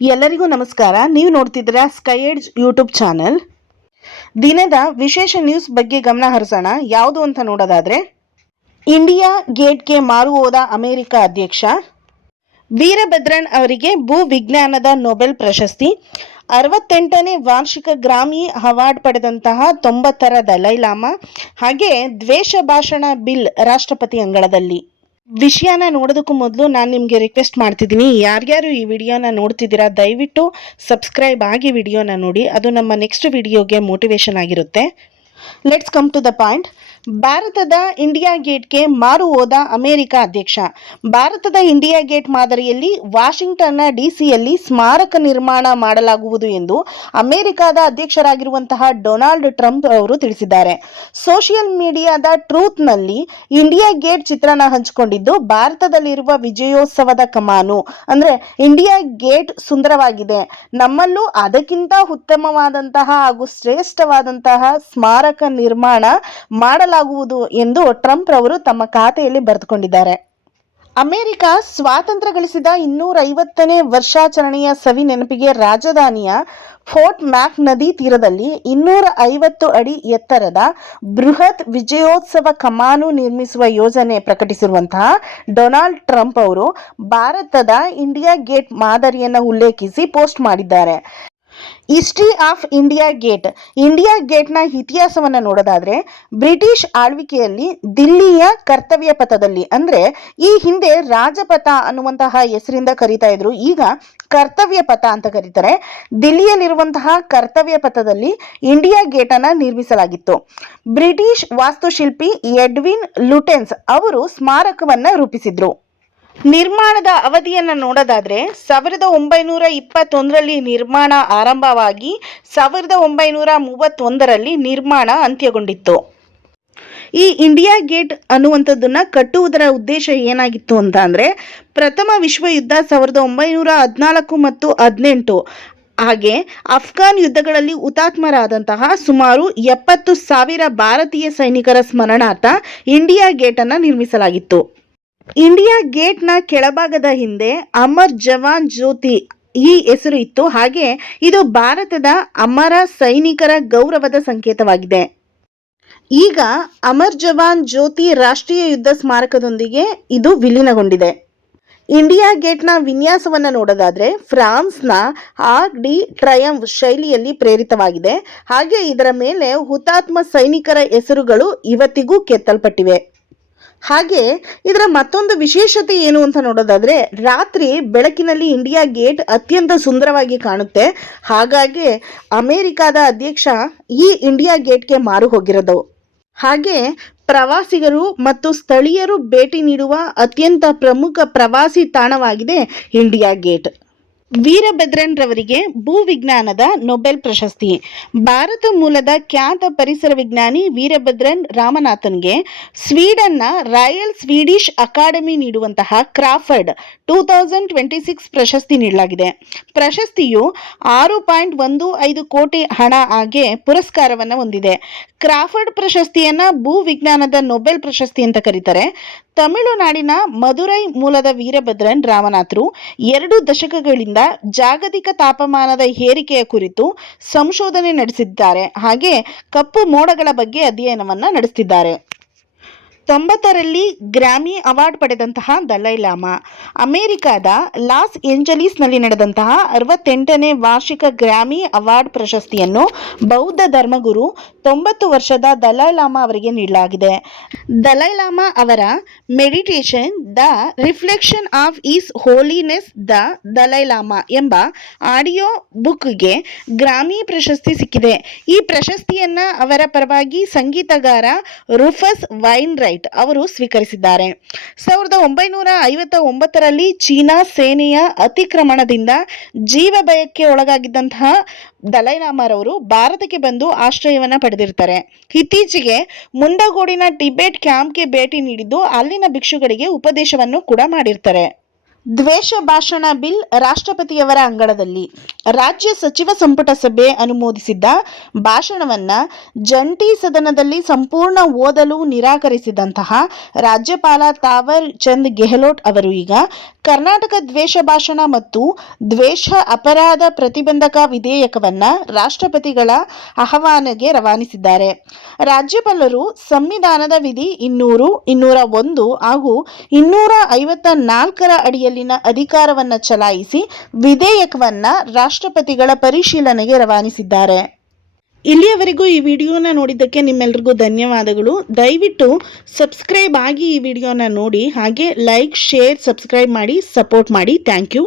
ಎಲ್ಲರಿಗೂ ನಮಸ್ಕಾರ. ನೀವು ನೋಡ್ತಿದ್ದೀರಾ ಸ್ಕೈ ಎಡ್ಜ್ ಯೂಟ್ಯೂಬ್ ಚಾನೆಲ್. ದಿನದ ವಿಶೇಷ ನ್ಯೂಸ್ ಬಗ್ಗೆ ಗಮನ ಹರಿಸೋಣ. ಯಾವುದು ಅಂತ ನೋಡೋದಾದ್ರೆ, ಇಂಡಿಯಾ ಗೇಟ್ಗೆ ಮಾರು ಹೋದ ಅಮೆರಿಕ ಅಧ್ಯಕ್ಷ. ವೀರಭದ್ರನ್ ಅವರಿಗೆ ಭೂ ವಿಜ್ಞಾನದ ನೊಬೆಲ್ ಪ್ರಶಸ್ತಿ. 68ನೇ ವಾರ್ಷಿಕ ಗ್ರಾಮಿ ಅವಾರ್ಡ್ ಪಡೆದಂತಹ 90ರ ದಲೈ ಲಾಮಾ. ಹಾಗೆ ದ್ವೇಷ ಭಾಷಣ ಬಿಲ್ ರಾಷ್ಟ್ರಪತಿ ಅಂಗಳದಲ್ಲಿ. ವಿಷಯನ ನೋಡೋದಕ್ಕೂ ಮೊದಲು ನಾನು ನಿಮಗೆ ರಿಕ್ವೆಸ್ಟ್ ಮಾಡ್ತಿದ್ದೀನಿ, ಯಾರ್ಯಾರು ಈ ವಿಡಿಯೋನ ನೋಡ್ತಿದ್ದೀರಾ ದಯವಿಟ್ಟು ಸಬ್ಸ್ಕ್ರೈಬ್ ಆಗಿ ವಿಡಿಯೋನ ನೋಡಿ. ಅದು ನಮ್ಮ ನೆಕ್ಸ್ಟ್ ವಿಡಿಯೋಗೆ ಮೋಟಿವೇಶನ್ ಆಗಿರುತ್ತೆ. Let's come to the point. ಭಾರತದ ಇಂಡಿಯಾ ಗೇಟ್ಗೆ ಮಾರು ಹೋದ ಅಮೆರಿಕ ಅಧ್ಯಕ್ಷ. ಭಾರತದ ಇಂಡಿಯಾ ಗೇಟ್ ಮಾದರಿಯಲ್ಲಿ ವಾಷಿಂಗ್ಟನ್ನ ಡಿಸಿಯಲ್ಲಿ ಸ್ಮಾರಕ ನಿರ್ಮಾಣ ಮಾಡಲಾಗುವುದು ಎಂದು ಅಮೆರಿಕದ ಅಧ್ಯಕ್ಷರಾಗಿರುವಂತಹ ಡೊನಾಲ್ಡ್ ಟ್ರಂಪ್ ಅವರು ತಿಳಿಸಿದ್ದಾರೆ. ಸೋಷಿಯಲ್ ಮೀಡಿಯಾದ ಟ್ರೂತ್ನಲ್ಲಿ ಇಂಡಿಯಾ ಗೇಟ್ ಚಿತ್ರಣ ಹಂಚಿಕೊಂಡಿದ್ದು, ಭಾರತದಲ್ಲಿರುವ ವಿಜಯೋತ್ಸವದ ಕಮಾನು ಅಂದ್ರೆ ಇಂಡಿಯಾ ಗೇಟ್ ಸುಂದರವಾಗಿದೆ, ನಮ್ಮಲ್ಲೂ ಅದಕ್ಕಿಂತ ಉತ್ತಮವಾದಂತಹ ಹಾಗೂ ಶ್ರೇಷ್ಠವಾದಂತಹ ಸ್ಮಾರಕ ನಿರ್ಮಾಣ ಮಾಡಲಾಗುವುದು ಎಂದು ಟ್ರಂಪ್ ಅವರು ತಮ್ಮ ಖಾತೆಯಲ್ಲಿ ಬರೆದುಕೊಂಡಿದ್ದಾರೆ. ಅಮೆರಿಕ ಸ್ವಾತಂತ್ರ್ಯ ಗಳಿಸಿದ 250ನೇ ವರ್ಷಾಚರಣೆಯ ಸವಿ ನೆನಪಿಗೆ ರಾಜಧಾನಿಯ ಫೋರ್ಟ್ ಮ್ಯಾಕ್ ನದಿ ತೀರದಲ್ಲಿ 250 ಅಡಿ ಎತ್ತರದ ಬೃಹತ್ ವಿಜಯೋತ್ಸವ ಕಮಾನು ನಿರ್ಮಿಸುವ ಯೋಜನೆ ಪ್ರಕಟಿಸಿರುವಂತಹ ಡೊನಾಲ್ಡ್ ಟ್ರಂಪ್ ಅವರು ಭಾರತದ ಇಂಡಿಯಾ ಗೇಟ್ ಮಾದರಿಯನ್ನು ಉಲ್ಲೇಖಿಸಿ ಪೋಸ್ಟ್ ಮಾಡಿದ್ದಾರೆ. History of India Gate. India ಗೇಟ್ನ ಇತಿಹಾಸವನ್ನು ನೋಡೋದಾದ್ರೆ, ಬ್ರಿಟಿಷ್ ಆಳ್ವಿಕೆಯಲ್ಲಿ ದಿಲ್ಲಿಯ ಕರ್ತವ್ಯ ಪಥದಲ್ಲಿ, ಅಂದ್ರೆ ಈ ಹಿಂದೆ ರಾಜಪಥ ಅನ್ನುವಂತಹ ಹೆಸರಿಂದ ಕರೀತಾ ಇದ್ರು, ಈಗ ಕರ್ತವ್ಯ ಪಥ ಅಂತ ಕರೀತಾರೆ. ದಿಲ್ಲಿಯಲ್ಲಿರುವಂತಹ ಕರ್ತವ್ಯ ಪಥದಲ್ಲಿ ಇಂಡಿಯಾ ಗೇಟ್ ಅನ್ನ ನಿರ್ಮಿಸಲಾಗಿತ್ತು. ಬ್ರಿಟಿಷ್ ವಾಸ್ತುಶಿಲ್ಪಿ ಎಡ್ವಿನ್ ಲುಟೆನ್ಸ್ ಅವರು ಸ್ಮಾರಕವನ್ನ ರೂಪಿಸಿದ್ರು. ನಿರ್ಮಾಣದ ಅವಧಿಯನ್ನು ನೋಡೋದಾದ್ರೆ, 1921ರಲ್ಲಿ ನಿರ್ಮಾಣ ಆರಂಭವಾಗಿ 1931ರಲ್ಲಿ ನಿರ್ಮಾಣ ಅಂತ್ಯಗೊಂಡಿತ್ತು. ಈ ಇಂಡಿಯಾ ಗೇಟ್ ಅನ್ನುವಂಥದ್ದನ್ನ ಕಟ್ಟುವುದರ ಉದ್ದೇಶ ಏನಾಗಿತ್ತು ಅಂತ ಅಂದ್ರೆ, ಪ್ರಥಮ ವಿಶ್ವ ಯುದ್ಧ 1914 ಮತ್ತು 18 ಹಾಗೆ ಅಫ್ಘಾನ್ ಯುದ್ಧಗಳಲ್ಲಿ ಹುತಾತ್ಮರಾದಂತಹ ಸುಮಾರು 70,000 ಭಾರತೀಯ ಸೈನಿಕರ ಸ್ಮರಣಾರ್ಥ ಇಂಡಿಯಾ ಗೇಟ್ ಅನ್ನ ನಿರ್ಮಿಸಲಾಗಿತ್ತು. ಇಂಡಿಯಾ ಗೇಟ್ನ ಕೆಳಭಾಗದ ಹಿಂದೆ ಅಮರ್ ಜವಾನ್ ಜ್ಯೋತಿ ಈ ಹೆಸರು ಇತ್ತು. ಹಾಗೆ ಇದು ಭಾರತದ ಅಮರ ಸೈನಿಕರ ಗೌರವದ ಸಂಕೇತವಾಗಿದೆ. ಈಗ ಅಮರ್ ಜವಾನ್ ಜ್ಯೋತಿ ರಾಷ್ಟ್ರೀಯ ಯುದ್ಧ ಸ್ಮಾರಕದೊಂದಿಗೆ ಇದು ವಿಲೀನಗೊಂಡಿದೆ. ಇಂಡಿಯಾ ಗೇಟ್ನ ವಿನ್ಯಾಸವನ್ನು ನೋಡೋದಾದ್ರೆ, ಫ್ರಾನ್ಸ್ನ ಆರ್ಕ್ ಡಿ ಟ್ರಯಂಫ್ ಶೈಲಿಯಲ್ಲಿ ಪ್ರೇರಿತವಾಗಿದೆ. ಹಾಗೆ ಇದರ ಮೇಲೆ ಹುತಾತ್ಮ ಸೈನಿಕರ ಹೆಸರುಗಳು ಇವತ್ತಿಗೂ ಕೆತ್ತಲ್ಪಟ್ಟಿವೆ. ಹಾಗೆ ಇದರ ಮತ್ತೊಂದು ವಿಶೇಷತೆ ಏನು ಅಂತ ನೋಡೋದಾದ್ರೆ, ರಾತ್ರಿ ಬೆಳಕಿನಲ್ಲಿ ಇಂಡಿಯಾ ಗೇಟ್ ಅತ್ಯಂತ ಸುಂದರವಾಗಿ ಕಾಣುತ್ತೆ. ಹಾಗಾಗಿ ಅಮೆರಿಕದ ಅಧ್ಯಕ್ಷ ಈ ಇಂಡಿಯಾ ಗೇಟ್ಗೆ ಮಾರು ಹೋಗಿರೋದು. ಹಾಗೆ ಪ್ರವಾಸಿಗರು ಮತ್ತು ಸ್ಥಳೀಯರು ಭೇಟಿ ನೀಡುವ ಅತ್ಯಂತ ಪ್ರಮುಖ ಪ್ರವಾಸಿ ತಾಣವಾಗಿದೆ ಇಂಡಿಯಾ ಗೇಟ್. ವೀರಭದ್ರನ್ ರವರಿಗೆ ಭೂ ವಿಜ್ಞಾನದ ನೊಬೆಲ್ ಪ್ರಶಸ್ತಿ. ಭಾರತ ಮೂಲದ ಖ್ಯಾತ ಪರಿಸರ ವಿಜ್ಞಾನಿ ವೀರಭದ್ರನ್ ರಾಮನಾಥನ್ಗೆ ಸ್ವೀಡನ್ನ ರಾಯಲ್ ಸ್ವೀಡಿಷ್ ಅಕಾಡೆಮಿ ನೀಡುವಂತಹ ಕ್ರಾಫರ್ಡ್ 2026 ಪ್ರಶಸ್ತಿ ನೀಡಲಾಗಿದೆ. ಪ್ರಶಸ್ತಿಯು 6.15 ಕೋಟಿ ಹಣ ಹಾಗೆ ಪುರಸ್ಕಾರವನ್ನು ಹೊಂದಿದೆ. ಕ್ರಾಫರ್ಡ್ ಪ್ರಶಸ್ತಿಯನ್ನ ಭೂ ವಿಜ್ಞಾನದ ನೊಬೆಲ್ ಪ್ರಶಸ್ತಿ ಅಂತ ಕರೀತಾರೆ. ತಮಿಳುನಾಡಿನ ಮದುರೈ ಮೂಲದ ವೀರಭದ್ರನ್ ರಾಮನಾಥರು 2 ದಶಕಗಳಿಂದ ಜಾಗತಿಕ ತಾಪಮಾನದ ಏರಿಕೆಯ ಕುರಿತು ಸಂಶೋಧನೆ ನಡೆಸಿದ್ದಾರೆ. ಹಾಗೆ ಕಪ್ಪು ಮೋಡಗಳ ಬಗ್ಗೆ ಅಧ್ಯಯನವನ್ನ ನಡೆಸುತ್ತಿದ್ದಾರೆ. 90ರಲ್ಲಿ ಗ್ರಾಮಿ ಅವಾರ್ಡ್ ಪಡೆದಂತಹ ದಲೈ ಲಾಮಾ. ಅಮೆರಿಕದ ಲಾಸ್ ಏಂಜಲೀಸ್ನಲ್ಲಿ ನಡೆದಂತಹ 68ನೇ ವಾರ್ಷಿಕ ಗ್ರಾಮಿ ಅವಾರ್ಡ್ ಪ್ರಶಸ್ತಿಯನ್ನು ಬೌದ್ಧ ಧರ್ಮಗುರು 90 ವರ್ಷದ ದಲೈ ಲಾಮಾ ಅವರಿಗೆ ನೀಡಲಾಗಿದೆ. ದಲೈ ಲಾಮಾ ಅವರ meditation the reflection of his holiness the Dalai Lama ಎಂಬ ಆಡಿಯೋ ಬುಕ್ಗೆ ಗ್ರಾಮಿ ಪ್ರಶಸ್ತಿ ಸಿಕ್ಕಿದೆ. ಈ ಪ್ರಶಸ್ತಿಯನ್ನ ಅವರ ಪರವಾಗಿ ಸಂಗೀತಗಾರ ರೂಫಸ್ ವೈನ್ರೈಟ್ ಅವರು ಸ್ವೀಕರಿಸಿದ್ದಾರೆ. 1959ರಲ್ಲಿ ಚೀನಾ ಸೇನೆಯ ಅತಿಕ್ರಮಣದಿಂದ ಜೀವ ಭಯಕ್ಕೆ ಒಳಗಾಗಿದ್ದಂತಹ ದಲೈ ಲಾಮಾರವರು ಭಾರತಕ್ಕೆ ಬಂದು ಆಶ್ರಯವನ್ನ ಪಡೆದಿರ್ತಾರೆ. ಇತ್ತೀಚೆಗೆ ಮುಂಡಗೋಡಿನ ಟಿಬೆಟ್ ಕ್ಯಾಂಪ್ಗೆ ಭೇಟಿ ನೀಡಿದ್ದು ಅಲ್ಲಿನ ಭಿಕ್ಷುಗಳಿಗೆ ಉಪದೇಶವನ್ನು ಕೂಡ ಮಾಡಿರ್ತಾರೆ. ದ್ವೇಷ ಭಾಷಣ ಬಿಲ್ ರಾಷ್ಟ್ರಪತಿಯವರ ಅಂಗಳದಲ್ಲಿ. ರಾಜ್ಯ ಸಚಿವ ಸಂಪುಟ ಸಭೆ ಅನುಮೋದಿಸಿದ್ದ ಭಾಷಣವನ್ನು ಜಂಟಿ ಸದನದಲ್ಲಿ ಸಂಪೂರ್ಣ ಓದಲು ನಿರಾಕರಿಸಿದಂತಹ ರಾಜ್ಯಪಾಲ ತಾವರ್ ಚಂದ್ ಗೆಹ್ಲೋಟ್ ಅವರು ಈಗ ಕರ್ನಾಟಕ ದ್ವೇಷ ಭಾಷಣ ಮತ್ತು ದ್ವೇಷ ಅಪರಾಧ ಪ್ರತಿಬಂಧಕ ವಿಧೇಯಕವನ್ನು ರಾಷ್ಟ್ರಪತಿಗಳ ಆಹ್ವಾನೆಗೆ ರವಾನಿಸಿದ್ದಾರೆ. ರಾಜ್ಯಪಾಲರು ಸಂವಿಧಾನದ ವಿಧಿ 200, 201 ಹಾಗೂ 254ರ ಅಡಿಯಲ್ಲಿನ ಅಧಿಕಾರವನ್ನು ಚಲಾಯಿಸಿ ವಿಧೇಯಕವನ್ನು ರಾಷ್ಟ್ರಪತಿಗಳ ಪರಿಶೀಲನೆಗೆ ರವಾನಿಸಿದ್ದಾರೆ. ಇಲ್ಲಿಯವರೆಗೂ ಈ ವಿಡಿಯೋನ ನೋಡಿದ್ದಕ್ಕೆ ನಿಮ್ಮೆಲ್ಲರಿಗೂ ಧನ್ಯವಾದಗಳು. ದಯವಿಟ್ಟು ಸಬ್ಸ್ಕ್ರೈಬ್ ಆಗಿ ಈ ವಿಡಿಯೋನ ನೋಡಿ, ಹಾಗೆ ಲೈಕ್, ಶೇರ್, ಸಬ್ಸ್ಕ್ರೈಬ್ ಮಾಡಿ ಸಪೋರ್ಟ್ ಮಾಡಿ. Thank you.